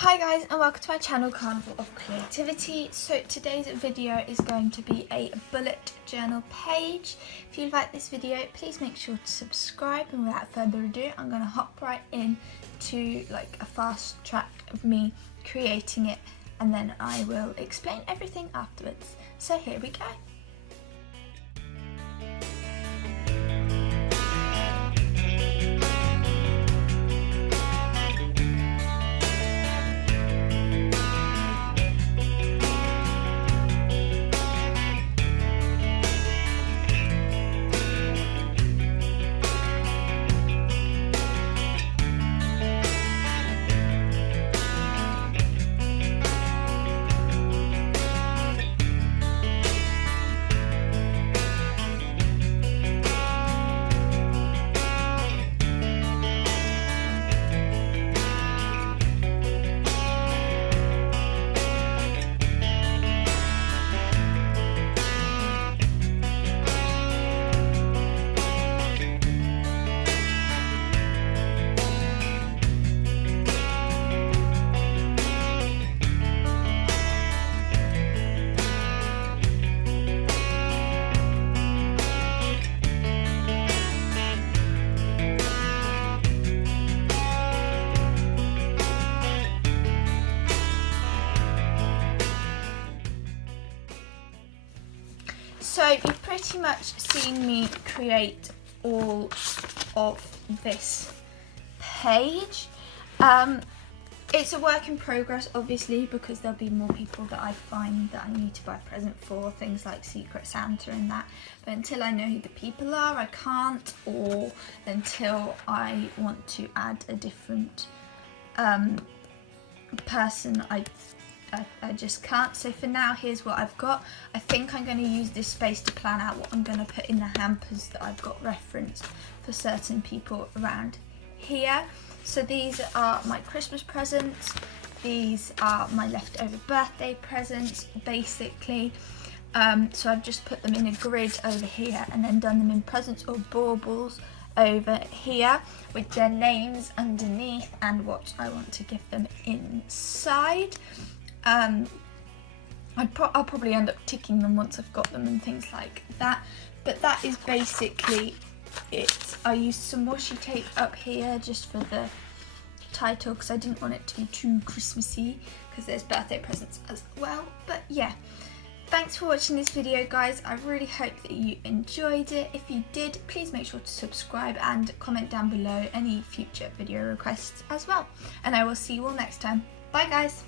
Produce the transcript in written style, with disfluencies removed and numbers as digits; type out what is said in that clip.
Hi guys, and welcome to my channel Carnival of Creativity. So today's video is going to be a bullet journal page. If you like this video, please make sure to subscribe, and without further ado, I'm going to hop right in to like a fast track of me creating it, and then I will explain everything afterwards. So here we go. So you've pretty much seen me create all of this page. It's a work in progress, obviously, because there'll be more people that I find that I need to buy a present for, things like Secret Santa and that. But until I know who the people are, I can't, or until I want to add a different person, I just can't. So for now, here's what I've got. I think I'm going to use this space to plan out what I'm going to put in the hampers that I've got referenced for certain people around here. So these are my Christmas presents, these are my leftover birthday presents, basically. So I've just put them in a grid over here and then done them in presents or baubles over here with their names underneath and what I want to give them inside. I'll probably end up ticking them once I've got them and things like that, but that is basically it. I used some washi tape up here just for the title because I didn't want it to be too Christmassy, because there's birthday presents as well. But yeah, thanks for watching this video, guys. I really hope that you enjoyed it. If you did, please make sure to subscribe and comment down below any future video requests as well, and I will see you all next time. Bye guys.